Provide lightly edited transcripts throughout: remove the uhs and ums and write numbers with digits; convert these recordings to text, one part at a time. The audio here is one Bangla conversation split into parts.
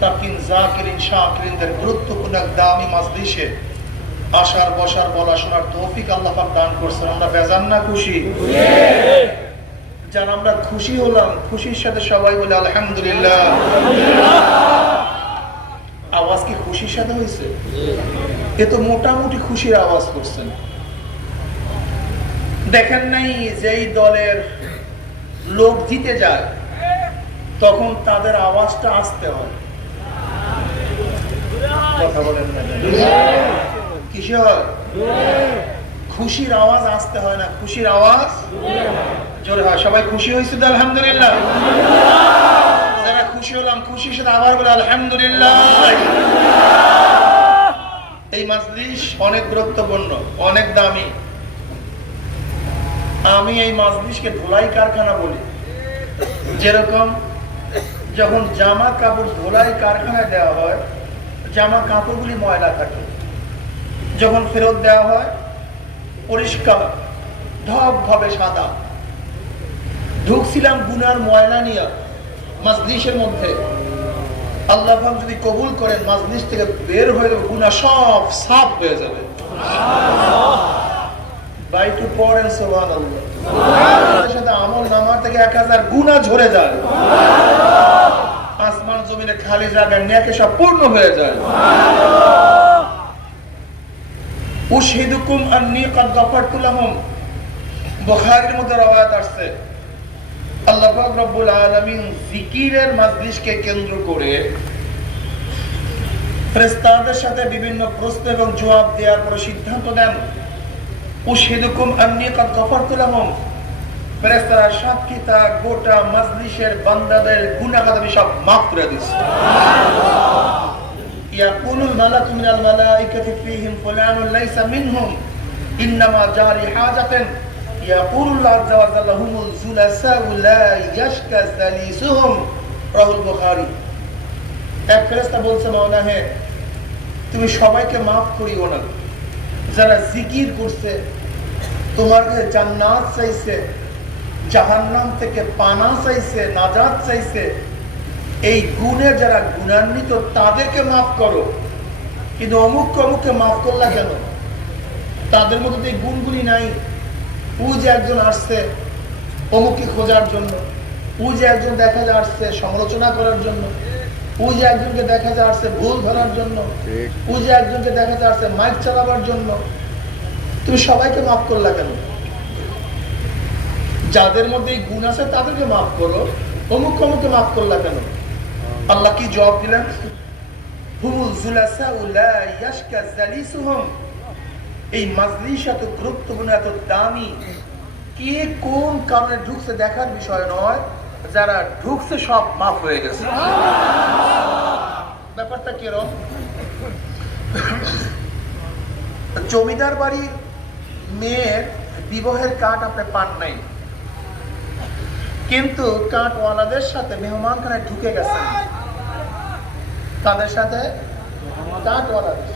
তাকিন জাকিরিন শাকিরিনদের গুরুত্বপূর্ণ এক দামি মাজলিসে আসার বসার বলা শোনার তৌফিক আল্লাহ পাক দান করছেন। আমরা বেজান না খুশি? যারা আমরা খুশি হলাম, খুশির সাথে সবাই বলে আলহামদুলিল্লাহ। আওয়াজ কি খুশির সাথে হয়েছে? এ তো মোটামুটি খুশির আওয়াজ করছেন। দেখেন নাই যেই দলের লোক জিতে যায় তখন তাদের আওয়াজটা আসতে হয়, কথা বলেন না? কিসে হয়? খুশির আওয়াজ আসতে হয় না, খুশির আওয়াজ জোরে হয়। সবাই খুশি হয়েছে তো আলহামদুলিল্লাহ। যারা খুশি হলাম খুশির সাথে আবার বলে আলহামদুলিল্লাহ। এই মাজলিস অনেক গুরুত্বপূর্ণ, অনেক দামি। আমি এই মাজলিসকে ধুলাই কারখানা বলি। যেরকম যখন জামা কাপড় ধুলাই কারখানায় দেওয়া হয়, জামা কাপড়গুলি ময়লা থাকে, যখন ফেরত দেওয়া হয় পরিষ্কার ধবধবে সাদা। ঢুকছিলাম গুনার ময়লা নিয়ে মাজলিসের মধ্যে, আল্লাহ পাক যদি কবুল করেন মাজলিস থেকে বের হয়ে যাবে, গুনাহ সব সাফ হয়ে যাবে। বাইটু পড়েন সুবহানাল্লাহ। সুবহানাল্লাহর সাথে আমল নামা থেকে 1000 গুনাহ ঝরে যায়। আসমান জমিনে খালি জায়গা নেকে সব পূর্ণ হয়ে যায়। উশহিদুকুম আন্নী ক্বাদ গাফারতু লাহুম, বুখারীর মধ্যে রওয়ায়াত আছে, আল্লাহ পাক রব্বুল আলামিন জিকিরের মাজলিসকে কেন্দ্র করে ফেরেশতাদের সাথে বিভিন্ন প্রশ্ন এবং জবাব দেওয়ার পর সিদ্ধান্ত দেন, উশহিদুকুম আন্নী ক্বাদ গাফারতু লাহুম, ফেরেশতারা সাক্ষী থাক গোটা মাজলিসের বান্দাদের গুনাহ আমি সব মাফ করে দিয়েছি। ইয়াকুলুল মালাকু মিনাল মালাইকাতি ফীহিম ফুলানুন লাইসা মিনহুম ইন্নামা জারি হাজাতান ইয়াকুলুল্লাহু আযজা ওয়া জাল্লা হুমুল জুলাসাউ লা ইয়াশকা জালিসুহুম, রাহুল বুখারী। এক ফেরেশতা বলছে, মাওলা হে তুমি সবাইকে মাফ করিও না, যারা জিকির করছে, তোমার কাছে জান্নাত চাইছে, জাহান্নাম থেকে পানা চাইছে, নাজাত চাইছে, এই গুণে যারা গুণান্বিত তাদেরকে মাফ করো। কিন্তু অমুককে অমুককে মাফ করলা কেন? তাদের মধ্যে তো এই গুণগুলি নাই। ও যে একজন আসছে অমুককে খোঁজার জন্য, ও যে একজন দেখা যায় আসছে সমালোচনা করার জন্য, ও যে একজনকে দেখা যায় আসছে ভুল ধরার জন্য, ও যে একজনকে দেখা যায় আসছে মাইক চালাবার জন্য, তুমি সবাইকে মাফ করলা কেন? যাদের মধ্যে এই গুণ আছে তাদেরকে মাফ করো, অমুক অমুককে মাফ করলা কেন? আল্লাহ কি জবাব দিলেন? হুমুল জুলাসাউ লা ইয়াশকা জালিসুহুম। এই মাজলিস এত গুরুত্বপূর্ণ, এত দামি, কে কোন কারণে ঢুকছে দেখার বিষয় নয়, যারা ঢুকছে সব মাফ হয়ে গেছে। ব্যাপারটা কিরকম? জমিদার বাড়ির মেয়ের বিবাহের কার্ড আপনি পান নাই, কিন্তু কার্ডওয়ালাদের সাথে মেহমানখানায় ঢুকে গেছেন, তাদের সাথে কার্ডওয়ালাদের।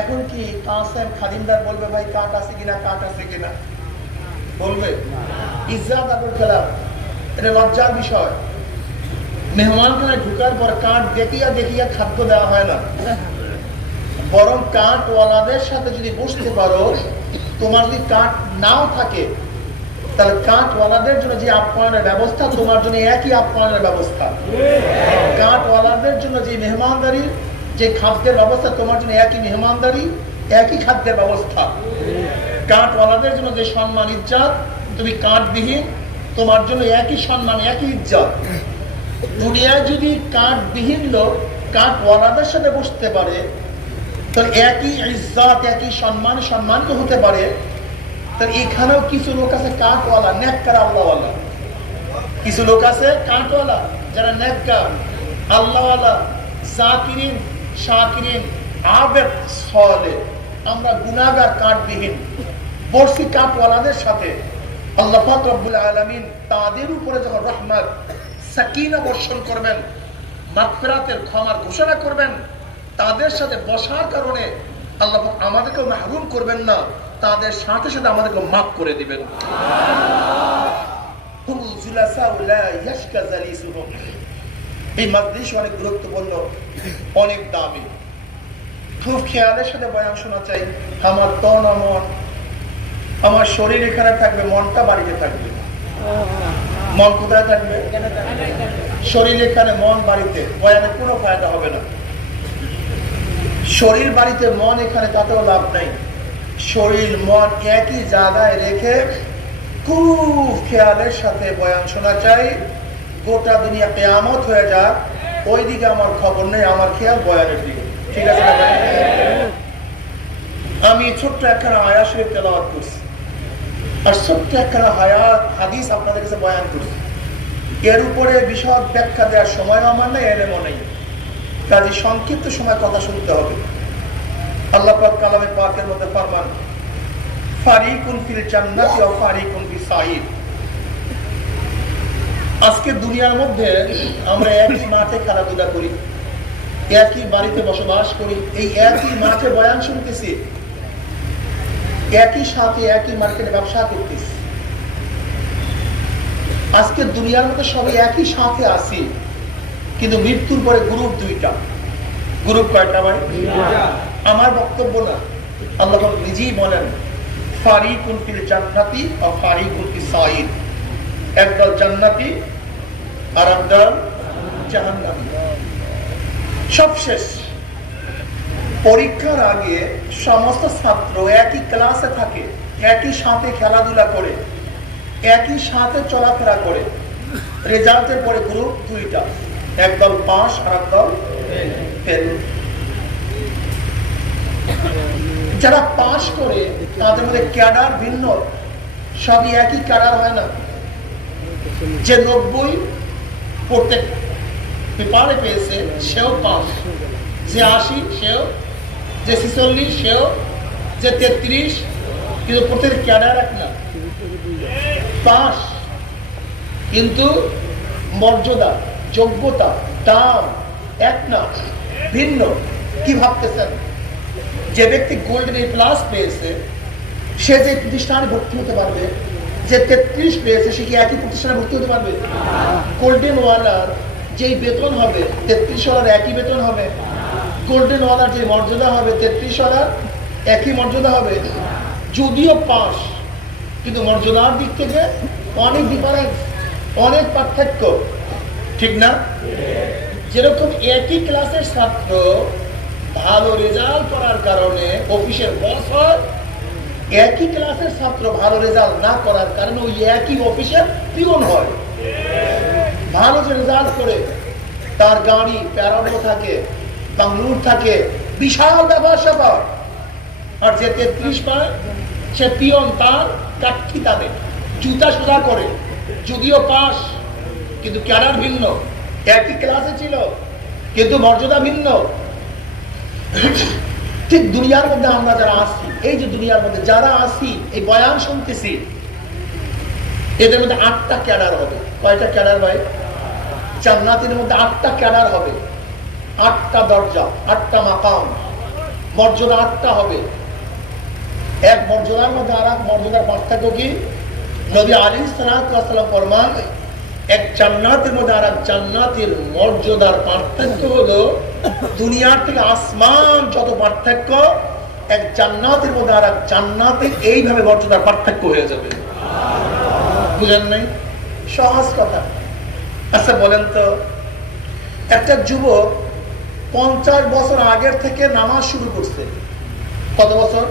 এখন কি কাসেম খাদিমদার বলবে ভাই কার্ড আছে কিনা, কার্ড আছে কিনা? বলবে? ইজ্জাত আবুল কালাম, এটা লজ্জার বিষয়। মেহমানখানায় ঢুকার পর কার্ড দেখিয়া দেখিয়া খাদ্য দেওয়া হয় না, বরং কার্ডওয়ালাদের সাথে যদি বসতে পারো, তোমার যদি কার্ড নাও থাকে তাহলে কার্ডওয়ালাদের জন্য যে আপ্যায়নের ব্যবস্থা, তোমার জন্য একই আপ্যায়নের ব্যবস্থা। কার্ডওয়ালাদের জন্য যে মেহমানদারি, যে খাদ্যের ব্যবস্থা, তোমার জন্য একই মেহমানদারি, একই খাদ্যের ব্যবস্থা। কার্ডওয়ালাদের জন্য যে সম্মান ইজ্জত, তুমি কার্ডবিহীন, তোমার জন্য একই সম্মান, একই ইজ্জত। দুনিয়ায় যদি কার্ডবিহীন লোক কার্ডওয়ালাদের সাথে বসতে পারে, তাহলে একই ইজ্জত, একই সম্মান, সম্মানিত হতে পারে। তাহলে এখানেও কিছু লোক আছে কার্ডওয়ালা, নেককার আল্লাহওয়ালা। কিছু লোক আছে কার্ডওয়ালা, যারা নেককার আল্লাহওয়ালা, জাকিরিন শাকিরিন আবেদ সালেহ। আমরা গুনাহগার কার্ডবিহীন বসি কার্ডওয়ালাদের সাথে। আল্লাহ পাক রব্বুল আলামিন তাদের উপরে যখন রহমত সাকিনা বর্ষণ করবেন, মাগফিরাতের ক্ষমার ঘোষণা করবেন, তাদের সাথে বসার কারণে আল্লাহ আমাদেরকেও মাহরুম করবেন না, তাদের সাথে সাথে আমাদেরকে মাফ করে দিবেন। এই মজলিস অনেক গুরুত্বপূর্ণ, অনেক দামি। খুব খেয়ালের সাথে বয়ান শোনা চাই। আমার তন মন, আমার শরীর এখানে থাকবে, মনটা বাড়িতে থাকবে। মন কোথায় থাকবে? শরীর এখানে, মন বাড়িতে। বয়ানে কোনো ফায়দা হবে না। শরীর বাড়িতে, মন এখানে, তাতেও লাভ নাই। শরীর মন একই জায়গায় রেখে খুব খেয়ালের সাথে বয়ান শোনা চাই। গোটা দুনিয়া কিয়ামত হয়ে যাক, ওই দিকে আমার খবর নেই, আমার খেয়াল বয়ানের দিকে। ঠিক আছে না ভাই? আমি ছোট্ট একখানা আয়াত শরীফ তেলাওয়াত করছি, আর ছোট্ট একখানা হাদিস আপনাদের কাছে বয়ান করছি। এর উপরে বিশদ ব্যাখ্যা দেওয়ার সময় আমার নেই, এলেমও নেই, কাজে সংক্ষিপ্ত সময় কথা শুনতে হবে। আল্লাহ পাক কালামে পাকের মধ্যে ফরমান, ফারিকুন ফিল জান্নাতি ওয়া ফারিকুন ফিস সাঈর। আজকে দুনিয়ার মধ্যে আমরা একই মাঠে খেলাধুলা করি, একই বাড়িতে বসবাস করি, এই একই মাঠে বয়ান শুনতেছি, একই সাথে একই মার্কেটে ব্যবসা করতেছি। আজকে দুনিয়ার মধ্যে সবাই একই সাথে আছি, কিন্তু মৃত্যুর পরে গ্রুপ দুইটা। গ্রুপ কয়টা ভাই? আমার বক্তব্য না, আল্লাহ নিজেই বলেন, ফারিকুন ফিল জান্নাতি ওয়া ফারিকুন ফিস সাঈর। একদল জান্নাতি আর একদল জাহান্নামী। সব শেষ। পরীক্ষার আগে সমস্ত ছাত্র একই ক্লাসে থাকে, একই সাথে খেলাধুলা করে, একই সাথে চলাফেরা করে। রেজাল্টের পরে গ্রুপ দুইটা, একদল পাস আর একদল ফেল। যারা পাস করে তাদের মধ্যে ক্যাডার ভিন্ন, সবই একই ক্যাডার হয় না। যে 90 প্রত্যেক পেপারে পেয়েছে সেও পাস, যে 80 সেও, যে 46 সেও, যে 33, কিন্তু প্রত্যেক ক্যাডার এক না। পাস কিন্তু মর্যাদা, যোগ্যতা, দাম এক না, ভিন্ন। কি ভাবতেছেন? যে ব্যক্তি গোল্ডেন এ প্লাস পেয়েছে সে যে প্রতিষ্ঠানে ভর্তি হতে পারবে, যে 33 পেয়েছে সে কি একই প্রতিষ্ঠানে ভর্তি হতে পারবে? গোল্ডেন ওয়ালার যেই বেতন হবে 33 ওয়ালার একই বেতন হবে? গোল্ডেন ওয়ালার যে মর্যাদা হবে 33 ওয়ালার একই মর্যাদা হবে? যদিও পাস, কিন্তু মর্যাদার দিক থেকে অনেক ডিফারেন্স, অনেক পার্থক্য। ঠিক না? যেরকম একই ক্লাসের ছাত্র ভালো রেজাল্ট করার কারণে অফিসের বস হয়, একই ক্লাসের ছাত্র ভালো রেজাল্ট না করার কারণে ওই একই অফিসের পিয়ন হয়। ভালো যে রেজাল্ট করে তার গাড়ি প্যারাডো থাকে, বাংলুর থাকে, বিশাল ব্যাপার স্যাপার। আর যে 33 পায় সে পিয়ন, তার কাঠি টানে, জুতা সোজা করে, যদিও পাস কিন্তু ক্যাডার ভিন্ন। একই ক্লাসে ছিল কিন্তু মর্যাদা ভিন্ন। ঠিক দুনিয়ার মধ্যে আমরা যারা আসি, এই যে দুনিয়ার মধ্যে যারা আসি, এই বয়ান শুনতেছি, এদের মধ্যে 8টা ক্যাডার হবে। কয়টা ক্যাডার ভাই? জান্নাতের মধ্যে 8টা ক্যাডার হবে, 8টা দরজা, 8টা মাকাম, মর্যাদা 8টা হবে। এক মর্যাদার মধ্যে আর এক মর্যাদার পার্থক্য কি? নবী আলাইহিস সালাতু ওয়াস সালাম ফরমান, এক জান্নাতের মধ্যে আর এক জান্নাতের মর্যাদার পার্থক্য হলো দুনিয়ার থেকে আসমান যত পার্থক্য, এক জান্নাতের মধ্যে আর এক জান্নাতের এইভাবে মর্যাদার পার্থক্য হয়ে যাবে। বুঝেন নাই? সহজ কথা। আচ্ছা বলেন তো, একটা যুবক 50 বছর আগের থেকে নামাজ শুরু করছে, কত বছর?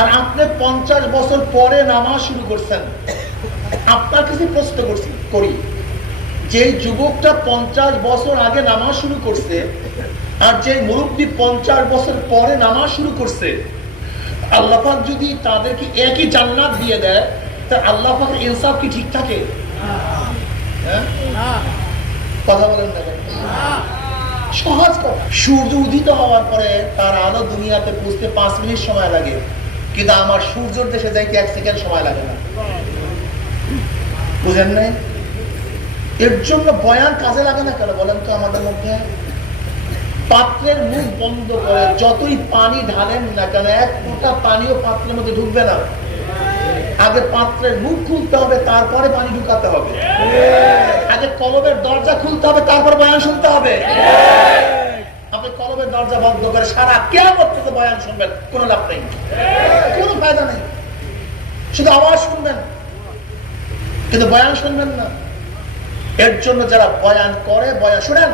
আর আপনি 50 বছর পরে নামাজ শুরু করছেন। আপনার কাছে প্রশ্ন করি, যে যুবকটা 50 বছর আগে নামাজ শুরু করছে আর যে মুরব্বী 50 বছর পরে নামাজ শুরু করছে, আল্লাহ পাক যদি তাদেরকে একই জান্নাত দিয়ে দেয়, তা আল্লাহ পাকের ইনসাফ কি ঠিক থাকে? কথা বলেন না? সহজ কথা। সূর্য উদিত হওয়ার পরে তার আলো দুনিয়াতে পৌঁছতে 5 মিনিট সময় লাগে, কিন্তু আমার সূর্যের দেশে যাইতে 1 সেকেন্ড সময় লাগে না। বুঝেন নাই? এর জন্য বয়ান কাজে লাগে না কেন বলেন তো? আমাদের মধ্যে পাত্রের মুখ বন্ধ করে যতই পানি ঢালেন না কেন, এক ফোঁটা পানিও পাত্রের মধ্যে ঢুকবে না। আগে পাত্রের মুখ খুলতে হবে, তারপরে পানি ঢুকাতে হবে। আগে কলমের দরজা খুলতে হবে, তারপর বয়ান শুনতে হবে। আপনি কলমের দরজা বন্ধ করে সারা কিয়ামত পর্যন্ত বয়ান শুনবেন, কোনো লাভ নেই, কোনো ফায়দা নেই। শুধু আওয়াজ শুনবেন কিন্তু বয়ান শুনবেন না। এর জন্য যারা বয়ান করে, বয়ান শুনেন,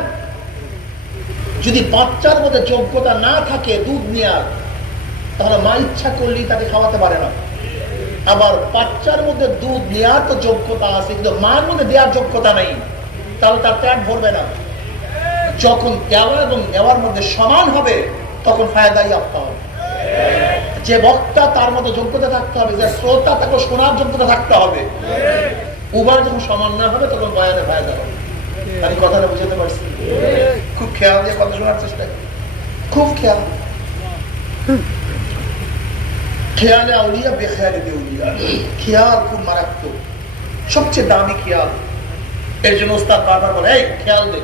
যদি বাচ্চার মধ্যে যোগ্যতা না থাকে দুধ নেওয়ার, তাহলে মা ইচ্ছা করলেই তাকে খাওয়াতে পারে না। আবার বাচ্চার মধ্যে দুধ নেওয়ার তো যোগ্যতা আছে, কিন্তু মার মধ্যে দেওয়ার যোগ্যতা নেই, তাহলে তার পেট ভরবে না। যখন দেওয়া এবং নেওয়ার মধ্যে সমান হবে, তখন ফায়দাই আপতে হবে। যে বক্তা তার মধ্যে যোগ্যতা থাকতে হবে, যে শ্রোতা তাকে শোনার যোগ্যতা থাকতে হবে। উভয় যখন সমান না হবে, তখন বয়ানে ফায়দা হবে। আমি কথাটা বুঝতে পারছি? খুব খেয়াল দিয়ে কথা শোনার চেষ্টা করি, খুব খেয়াল। খেয়ালে আউলিয়া বেখেয়ালে দেউলিয়া, খেয়াল খুব মারাত্মক, সবচেয়ে দামি খেয়াল। এর জন্য ওস্তাদ বারবার বলে, এই খেয়াল দে,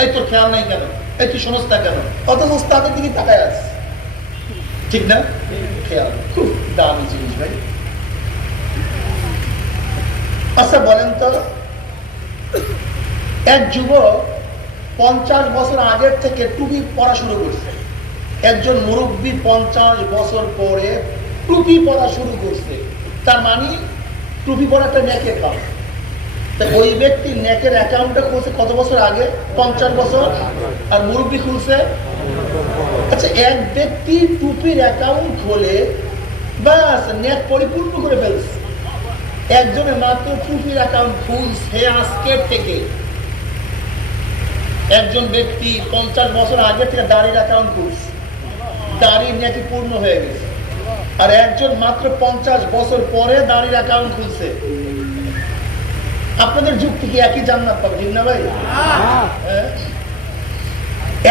এই তোর খেয়াল নাই কেন, এই তুই শোনস না কেন? অথচ ওস্তাদের দিকে তাকায় আছে, ঠিক না? খেয়াল খুব দামি জিনিস ভাই। আচ্ছা বলেন তো, এক যুবক 50 বছর আগের থেকে টুপি পরা শুরু করছে, একজন মুরব্বী 50 বছর পরে টুপি পরা শুরু করছে, তার মানে টুপি পরাটা নেকের কাজ। ওই ব্যক্তি নেকের অ্যাকাউন্টটা খুলছে কত বছর আগে? 50 বছর। আর মুরব্বী খুলছে, আচ্ছা এক ব্যক্তি টুপির অ্যাকাউন্ট খোলে, বাস নেক পরিপূর্ণ করে ফেলছে। একজনের মাত্র টুপির অ্যাকাউন্ট খুলছে আজকের থেকে। একজন ব্যক্তি 50 বছর আগে থেকে দাড়ির অ্যাকাউন্ট খুলছে, দাড়ির নেকি পূর্ণ হয়ে গেছে। আর একজন মাত্র 50 বছর পরে দাড়ির অ্যাকাউন্ট খুলছে। আপনাদের যুক্তি কি একই জান্নাত পাবে, ঠিক না ভাই?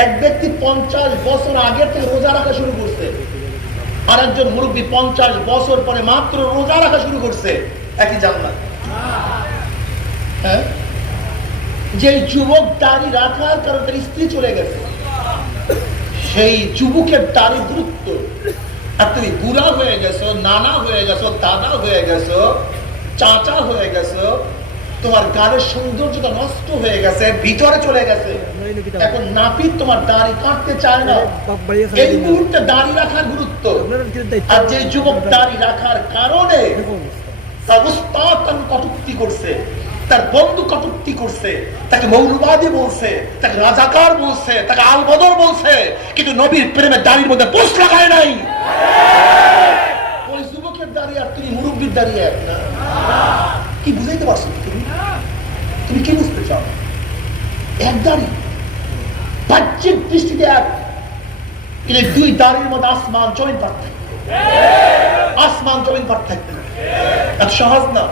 এক ব্যক্তি 50 বছর আগে থেকে রোজা রাখা শুরু করছে, আর একজন মুরব্বী 50 বছর পরে মাত্র রোজা রাখা শুরু করছে, একই জান্নাত। হ্যাঁ, যে যুবক দাড়ি রাখার কারণে তার স্ত্রী চলে গেছে, সেই যুবকের দাড়ি গুরুত্ব। আর তুমি বুড়া হয়ে গেছো, নানা হয়ে গেছো, দাদা হয়ে গেছো, চাচা হয়ে গেছো, তোমার গায়ের সৌন্দর্যটা নষ্ট হয়ে গেছে, ভিতরে চলে গেছে, এখন নাপিত তোমার দাড়ি কাটতে চায় না। এই মুহূর্তে দাড়ি রাখার গুরুত্ব। আর যে যুবক দাড়ি রাখার কারণে তার উস্তাদ তাকে কটূক্তি করছে, তার বন্ধু কটূক্তি করছে, তাকে মৌলবাদী বলছে, তাকে রাজাকার বলছে, তাকে আলবদর বলছে, কিন্তু নবীর প্রেমে দাড়ির মধ্যে পোষ লাগায় নাই। ওই যুবকের দাঁড়িয়ে আর তুমি মুরব্বীর দাঁড়িয়ে একটা কি বুঝাইতে পারছো? তুমি কি বুঝতে চাও? এক দাড়ি বাহ্যিক দৃষ্টিতে এক, কিন্তু দুই দাড়ির মধ্যে আসমান জমিন পার্থক্য, আসমান জমিন পার্থক্য। এত সহজ না,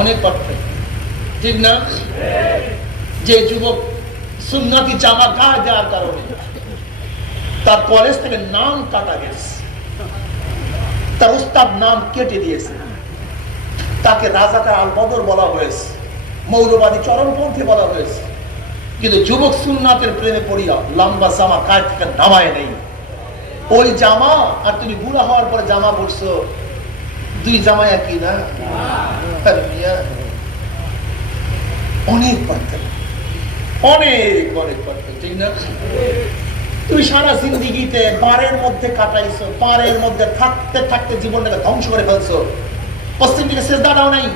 অনেক পার্থক্য, ঠিক না? যে যুবক সুন্নতি জামা গায়ে দেওয়ার কারণে তার কলেজ থেকে নাম কাটা গেছে, তার উস্তাদ নাম কেটে দিয়েছে, তাকে রাজাকার আল বদর বলা হয়েছে, মৌলবাদী চরমপন্থী বলা হয়েছে, কিন্তু যুবক সুন্নাতের প্রেমে পড়িয়া লম্বা জামা গায়ে থেকে নামায় নেই। ওই জামা আর তুমি বুড়া হওয়ার পরে জামা পড়ছো, দুই জামা একই না? অনেক পার্থক্য, অনেক অনেক পার্থক্য, ঠিক না? তুমি সারা জিন্দিগিতে বারের মধ্যে কাটাইছো, বারের মধ্যে থাকতে থাকতে জীবনটাকে ধ্বংস করে ফেলছো, পশ্চিম দিকে সেজদা দাও নাই,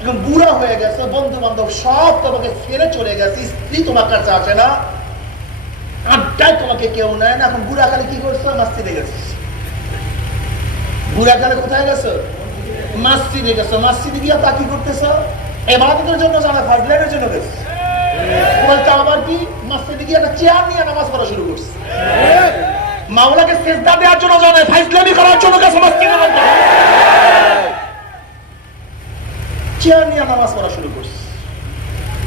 এখন বুড়া হয়ে গেছে, বন্ধু বান্ধব সব তোমাকে ছেড়ে চলে গেছে, স্ত্রী তোমার কাছে আসে না, আড্ডায় তোমাকে কেউ নেয় না। এখন বুড়াকালে কি করছো? মসজিদে গেছো। বুড়াকালে কোথায় গেছো? মসজিদে গেছো। মসজিদে গিয়ে তা কি করতেছো? ইবাদতের জন্য জানা, ফাজলানের জন্য গেছো। বলতে আবার কি? মসজিদে গিয়ে একটা চেয়ার নিয়ে নামাজ পড়া শুরু করছে। মাওলাকে সেজদা দেওয়ার জন্য জানে, ফাজলামি করার জন্য গেছো মসজিদে, চেয়ার নিয়ে নামাজ পড়া শুরু করছে।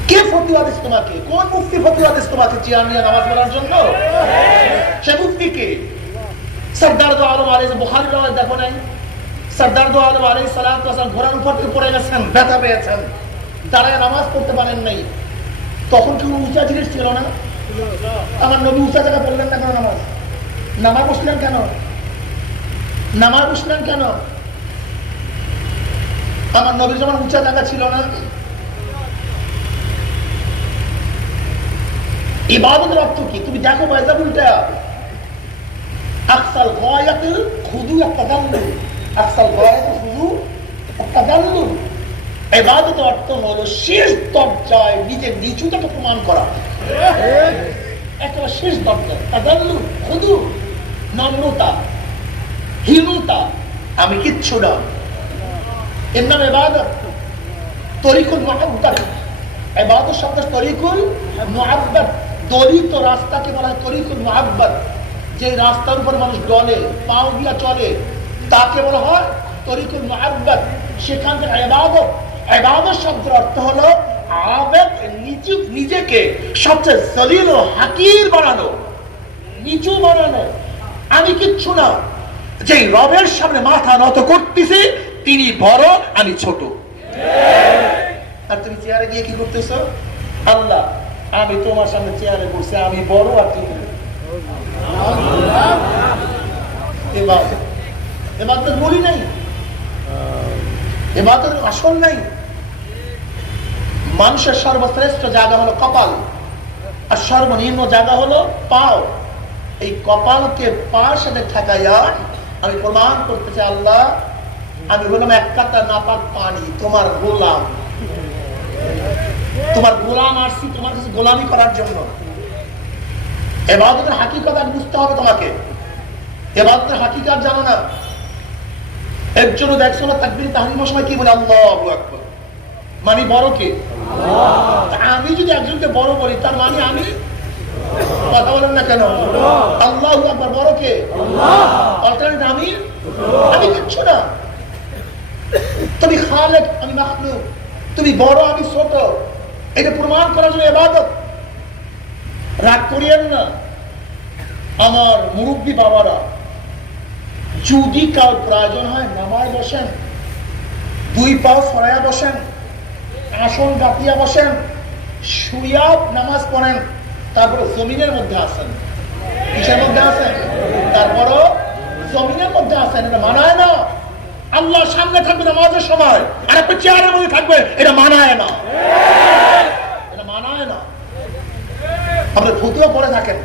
কে ফতোয়া দিস তোমাকে? কোন মুফতি ফতোয়া দিস তোমাকে চেয়ার নিয়ে নামাজ পড়ার জন্য? সে মুফতি কে? সরদার দো আলম আলাইহিস, বুখারী রাওয়ায়াত দেখো নাই? সরদার দো আলম আলাইহিস সালাতু ওয়াস সালাম ঘোড়ার উপর থেকে পড়ে গেছেন, ব্যথা পেয়েছেন, দাঁড়ায় নামাজ পড়তে পারেন নাই। তখন কি উঁচা জিনিস ছিল না? আমার নবী উঁচা জায়গা পড়লেন না কেন? নামাজ বসলেন কেন? নামাজ বসলেন কেন? আমার নবীর যেমন উঁচা জায়গা ছিল না। ইবাদতের অর্থ কি? তুমি দেখো বাইজা উল্টা আকসাল গায়াতুল খুদু আত-তাদাল্লুল, আকসাল গায়াতুল খুদু আত-তাদাল্লুল। ইবাদতের অর্থ হলো শেষ দরজায় নিজের নিচুতাকে প্রমাণ করা, একটা শেষ দরজা। তাদাল্লুল, খুদু, নম্রতা, হীনতা, আমি কিচ্ছু না, এর নাম ইবাদত। তরিকুল মুআব্বাদ, ইবাদত শব্দ তরিকুল মুআব্বাদ, দলিত রাস্তাকে বলা হয় তরিকুল মুআব্বাদ। যে রাস্তার উপর মানুষ ডলে, পাও দিয়া চলে, তাকে বলা হয় তরিকুল মুআব্বাদ। সেখান থেকে ইবাদত, ইবাদত শব্দের অর্থ হলো আবেদ, নিজেকে সবচেয়ে জলিল ও হাকির বানানো, নিচু বানানো, আমি কিচ্ছু না। যে রবের সামনে মাথা নত করতেছি তিনি বড়, আমি ছোট। আর তুমি চেয়ারে গিয়ে কি করতেছো? আল্লাহ, আমি তোমার সামনে চেয়ারে বসে, আমি বড় আর তুমি। এবার বলি নাই, এবার আসল নাই। মানুষের সর্বশ্রেষ্ঠ জায়গা হলো কপাল, আর সর্বনিম্ন জায়গা হলো পাও। এই কপালকে পার সাথে ঠেকাইয়া আমি প্রমাণ করতে চাই, আল্লাহ আমি হলাম এক কাতা নাপাক পানি, তোমার গোলাম। তোমার গোলাম আসছি তোমার কাছে গোলামি করার জন্য। ইবাদতের হাকিকত বুঝতে হবে তোমাকে। ইবাদতের হাকিকত জানো না, এর জন্য দেখছো না তাকবীর তাহরিমের সময় কি বলে? আল্লাহু আকবার, মানে বড় কে? আমি যদি একজনকে বড় বলি তার মানে আমি, কথা বলেন না কেন? আল্লাহু আকবার, বড় কে? অল্টারনেট আমি, আমি কিচ্ছু না। তুমি খালেক, আমি মাখলুক। তুমি বড়, আমি ছোট। এটা প্রমাণ করার জন্য ইবাদত। রাগ করিয়েন না আমার মুরব্বী বাবারা, যদি কাল প্রয়োজন হয় নামায় বসেন, দুই পাও সরাইয়া বসেন, আসন গাতিয়া বসেন, শুইয়া নামাজ পড়েন, তারপরে জমিনের মধ্যে আসেন। কিসের মধ্যে আসেন? তারপরও জমিনের মধ্যে আসেন। এটা মানায় না। আল্লাহ সামনে থাকবে নামাজের সময়, আর একটা চেয়ারের মধ্যে থাকবে, এটা মানায় না, এটা মানায় না। আপনি ফতুয়া পড়ে থাকেন,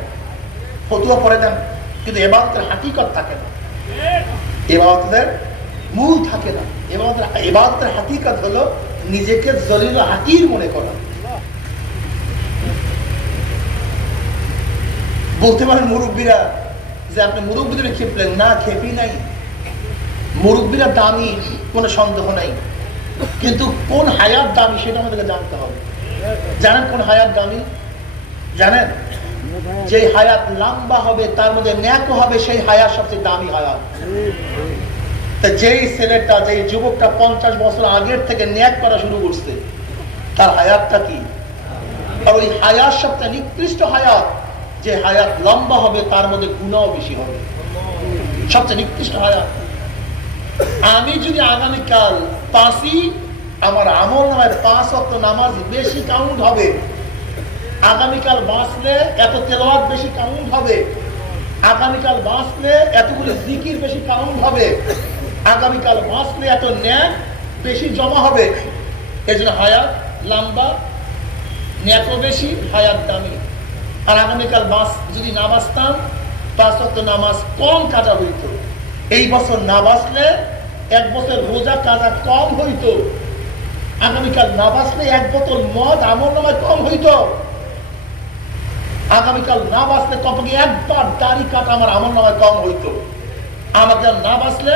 ফতুয়া পড়ে দেন, কিন্তু ইবাদতের হাকিকত থাকে না, ইবাদতের মূল থাকে না। ইবাদতের হাকিকত হলো নিজেকে জলিল হাকির মনে করা। বলতে পারেন মুরব্বীরা যে আপনি মুরব্বীদের খেপলেন না, খেপি নাই। মুরব্বীরা দামি, কোনো সন্দেহ নাই, কিন্তু কোন হায়াত দামি সেটা আমাদেরকে জানতে হবে। জানেন কোন হায়াত দামি? জানেন? যে হায়াত লম্বা হবে, তার মধ্যে ন্যাকও হবে, সেই হায়াত সবচেয়ে দামি হায়াত। যেই ছেলেটা, যেই যুবকটা 50 বছর আগের থেকে ন্যাক করা শুরু করছে, তার হায়াতটা কি? আর ওই হায়াত সবচেয়ে নিকৃষ্ট হায়াত, যে হায়াত লম্বা হবে, তার মধ্যে গুনাহও বেশি হবে, সবচেয়ে নিকৃষ্ট হায়াত। আমি যদি আগামীকাল পাঁচই, আমার আমল নামায় 5 ওয়াক্ত নামাজ বেশি কাউন্ট হবে। আগামীকাল বাঁচলে এত তেলাওয়াত বেশি কাউন্ট হবে। আগামীকাল বাঁচলে এতগুলো জিকির বেশি কাউন্ট হবে। আগামীকাল বাঁচলে এত ন্যাক বেশি জমা হবে। এই জন্য হায়াত লম্বা, ন্যাকও বেশি, হায়াত দামি। আর আগামীকাল যদি না বাঁচতাম, 5 ওয়াক্ত নামাজ কম কাজা হইত। এই বছর না বাঁচলে 1 বছর রোজা কাজা কম হইত। আগামীকাল না বাঁচলে 1 বোতল মদ আমল নামায় কম হইত। আগামীকাল না বাঁচলে কমপক্ষে 1 বার দাড়ি কাটা আমার আমল নামায় কম হইত। আমাকে না বাঁচলে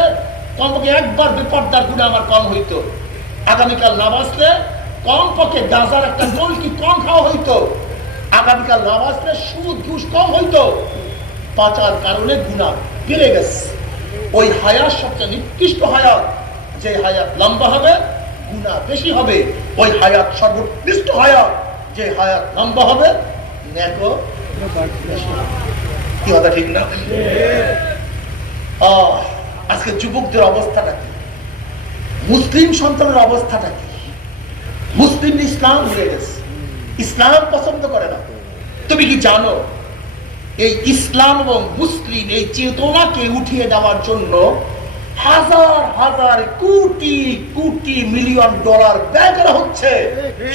কমপক্ষে 1 বার বেপরদার গুনাহ আমার কম হইত। আগামীকাল না বাঁচলে কমপক্ষে গাঁজার একটা নলকি কম খাওয়া হইত। আগামীকাল না বাঁচলে সুদ ঘুষ কম হইত। পাচার কারণে গুনাহ বেড়ে গেছে। ওই হায়াত সবচেয়ে নিকৃষ্ট হায়াত, যে হায়াত লম্বা হবে, গুনাহ বেশি হবে। ওই হায়াত সর্বোৎকৃষ্ট হায়াত, যে হায়াত লম্বা হবে, নেকও বেশি হবে। কি কথা ঠিক না? আজকে যুবকদের অবস্থাটা কি? মুসলিম সন্তানের অবস্থাটা কি? মুসলিম ইসলাম ভুলে গেছে, ইসলাম পছন্দ করে না। তুমি কি জানো এই ইসলাম এবং মুসলিম এই চেতনাকে উঠিয়ে দেওয়ার জন্য হাজার হাজার কোটি কোটি মিলিয়ন ডলার ব্যয় করা হচ্ছে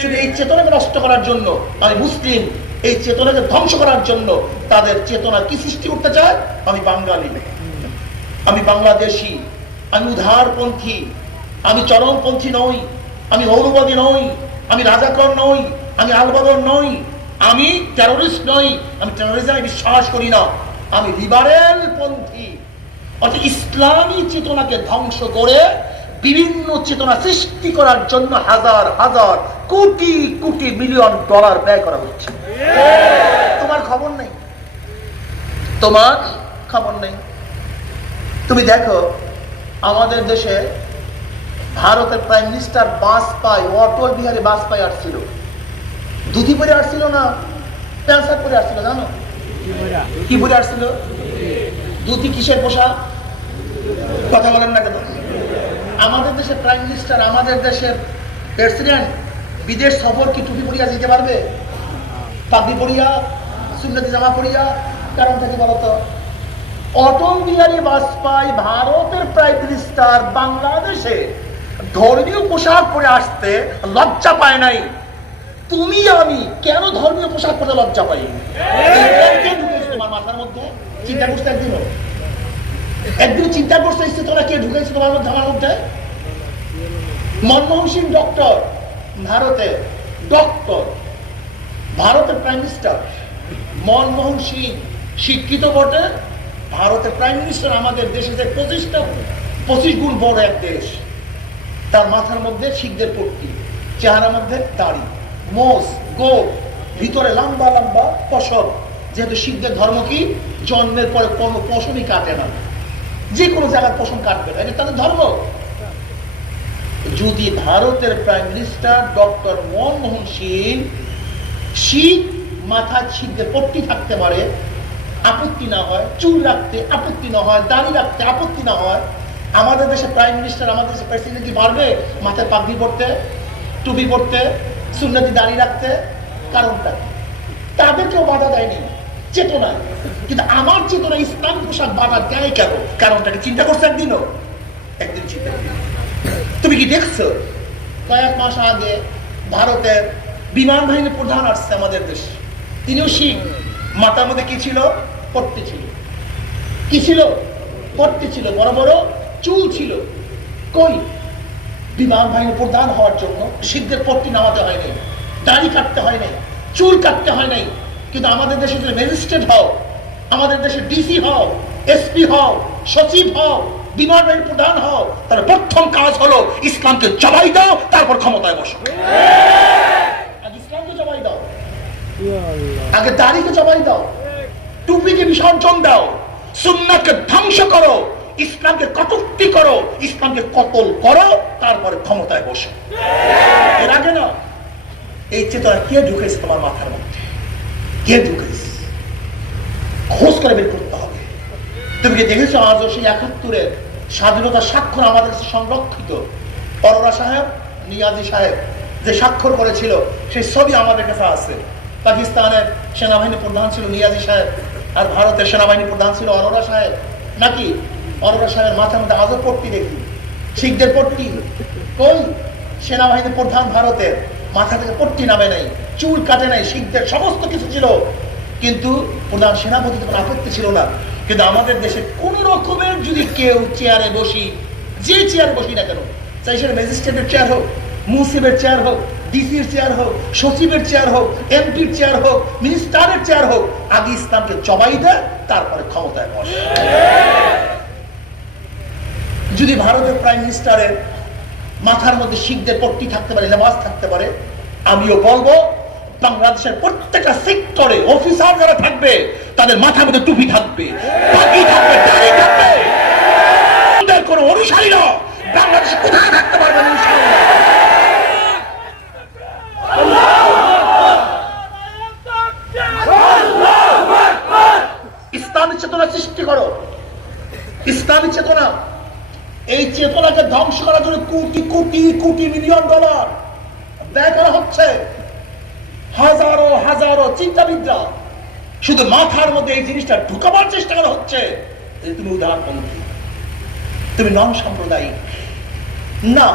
শুধু এই চেতনাকে নষ্ট করার জন্য। আমি মুসলিম, এই চেতনাকে ধ্বংস করার জন্য তাদের চেতনা কি সৃষ্টি করতে চায়? আমি বাঙালি, আমি বাংলাদেশি, আমি উদারপন্থী, আমি চরমপন্থী নই, আমি মৌলবাদী নই, আমি রাজাকর নই, আমি আলবদর নই, আমি টেরোরিস্ট নই, আমি টেরোরিজমে বিশ্বাস করি না, আমি লিবারেল পন্থী। অর্থাৎ ইসলামী চেতনাকে ধ্বংস করে বিভিন্ন চেতনা সৃষ্টি করার জন্য হাজার হাজার কোটি কোটি মিলিয়ন ডলার ব্যয় করা হচ্ছে। তোমার খবর নেই, তোমার খবর নেই। তুমি দেখো আমাদের দেশে ভারতের প্রাইম মিনিস্টার বাজপেয়ী, অটল বিহারী বাজপেয়ী আসছিল, ধুতি পরে আসছিল না প্যান্ট শার্ট পরে আসছিল? জানো কি পরে আসছিল? ধুতি কিসের পোশাক? কথা বলেন না কেন? আমাদের দেশের প্রাইম মিনিস্টার, আমাদের দেশের প্রেসিডেন্ট বিদেশ সফর কি টুপি পরিয়া যেতে পারবে? পাগড়ি পরিয়া, সুন্নতি জামা পরিয়া? কারণটা কি বলতো? অটল বিহারী বাজপেয়ী ভারতের প্রাইম মিনিস্টার বাংলাদেশে ধর্মীয় পোশাক পরে আসতে লজ্জা পায় নাই। তুমি আমি কেন ধর্মীয় পোশাক পরে লজ্জা পাই? তোমার মাথার মধ্যে চিন্তা করছে একদিনও? একদিন চিন্তা করছে তোরা কে ঢুকেছে তোমার মধ্যে, আমার মধ্যে? মনমোহন সিং ডক্টর, ভারতের ডক্টর, ভারতের প্রাইম মিনিস্টার মনমোহন সিং শিক্ষিত বটে, ভারতের প্রাইম মিনিস্টার। আমাদের দেশে যে 25 গুণ বড় এক দেশ, তার মাথার মধ্যে শিখদের পট্টি, চেহারার মধ্যে দাড়ি, মোষ, গোপ, ভিতরে লম্বা লম্বা পশম। যেহেতু শিখদের ধর্ম কি, জন্মের পরে কোনো পশমই কাটে না, যে কোনো জায়গায় পশম কাটবে না, এটা তাদের ধর্ম। যদি ভারতের prime minister doctor Manmohan Singh Sikh মাথায় শিখদের পট্টি থাকতে পারে, আপত্তি না হয়, চুল রাখতে আপত্তি না হয়, দাড়ি রাখতে আপত্তি না হয়, আমাদের দেশে প্রাইম মিনিস্টার, আমাদের দেশে প্রেসিডেন্ট কি পারবে মাথায় পাগড়ি পড়তে, টুপি পড়তে, সুন্নতি দাড়ি রাখতে? কারণটা তাদেরকেও বাধা দেয়নি চেতনায়, কিন্তু আমার চেতনা ইসলাম পোশাক বাধা দেয় কেন? কারণটাকে চিন্তা করছে একদিনও? একদিন চিন্তা করি। তুমি কি দেখছো কয়েক মাস আগে ভারতের বিমান বাহিনীর প্রধান আসছে আমাদের দেশ, তিনিও শিখ, মাথার মধ্যে কি ছিল? পট্টি ছিল। কি ছিল? পট্টি ছিল, বড় বড় চুল ছিল। কই? বিমান বাহিনীর প্রধান হওয়ার জন্য শিখদের পট্টি নামাতে হয় নাই, দাড়ি কাটতে হয় নাই, চুল কাটতে হয় নাই। কিন্তু আমাদের দেশে যদি ম্যাজিস্ট্রেট হও, আমাদের দেশে ডিসি হও, এসপি হও, সচিব হও, বিমান বাহিনীর প্রধান হও, তার প্রথম কাজ হলো ইসলামকে জবাই দাও, তারপর ক্ষমতায় বসো। আগে ইসলামকে জবাই দাও, আগে দাড়িকে জবাই দাও, টুপিকে বিসর্জন দাও, সুন্নাহকে ধ্বংস করো, ইসলামকে কটূক্তি করো, ইসলামকে কতল করো, তারপরে ক্ষমতায় বসো। এর আগে না। এই চেতনা কে ঢুকেছে তোমার মাথার মধ্যে? কে ঢুকেছে? খোঁজ করে বের করতে হবে। তুমি কি দেখেছো আজও সেই 71-এর স্বাধীনতার স্বাক্ষর আমাদের কাছে সংরক্ষিত? অরোরা সাহেব, নিয়াজি সাহেব যে স্বাক্ষর করেছিল, সেই ছবি আমাদের কাছে আছে। পাকিস্তানের সেনাবাহিনী প্রধান ছিল নিয়াজি সাহেব, আর ভারতের সেনাবাহিনী প্রধান ছিল অরোরা সাহেব। নাকি অরোরা সাহেবের মাথার মধ্যে আজও পট্টি দেখি, শিখদের পট্টি। কই? সেনাবাহিনী প্রধান ভারতের মাথা থেকে পট্টি নামে নাই, চুল কাটে নাই, শিখদের সমস্ত কিছু ছিল, কিন্তু প্রধান সেনাপতি কোনো আপত্তি ছিল না। কিন্তু আমাদের দেশে কোন রকমের যদি কেউ চেয়ারে বসি, যে চেয়ারে বসি না কেন, চাই সেটা ম্যাজিস্ট্রেটের চেয়ার হোক, মুন্সিফের চেয়ার হোক, ডিসির চেয়ার হোক, সচিবের চেয়ার হোক, এমপির চেয়ার হোক, মিনিস্টারের চেয়ার হোক, আগে ইসলামকে জবাই দেয়, তারপরে ক্ষমতায় বসে। যদি ভারতের প্রাইম মিনিস্টারের মাথার মধ্যে শিখদের পট্টি থাকতে পারে, লেবাস থাকতে পারে, আমিও বলবো বাংলাদেশের প্রত্যেকটা সেক্টরে অফিসার যারা থাকবে তাদের মাথার মধ্যে টুপি থাকবে, পাগড়ি থাকবে, দাড়ি থাকবে। কোন অনুসারীরা বাংলাদেশে কোথায় থাকতে পারবে না? ইসলামী চেতনা সৃষ্টি করো, ইসলামী চেতনা। এই চেতনাকে ধ্বংস করার জন্য কোটি কোটি কোটি মিলিয়ন ডলার ব্যয় করা হচ্ছে। হাজারো হাজারো চিন্তাবিদরা শুধু মাথার মধ্যে এই জিনিসটা ঢুকাবার চেষ্টা করা হচ্ছে। তুমি উদারপন্থী, তুমি নন সাম্প্রদায়িক না,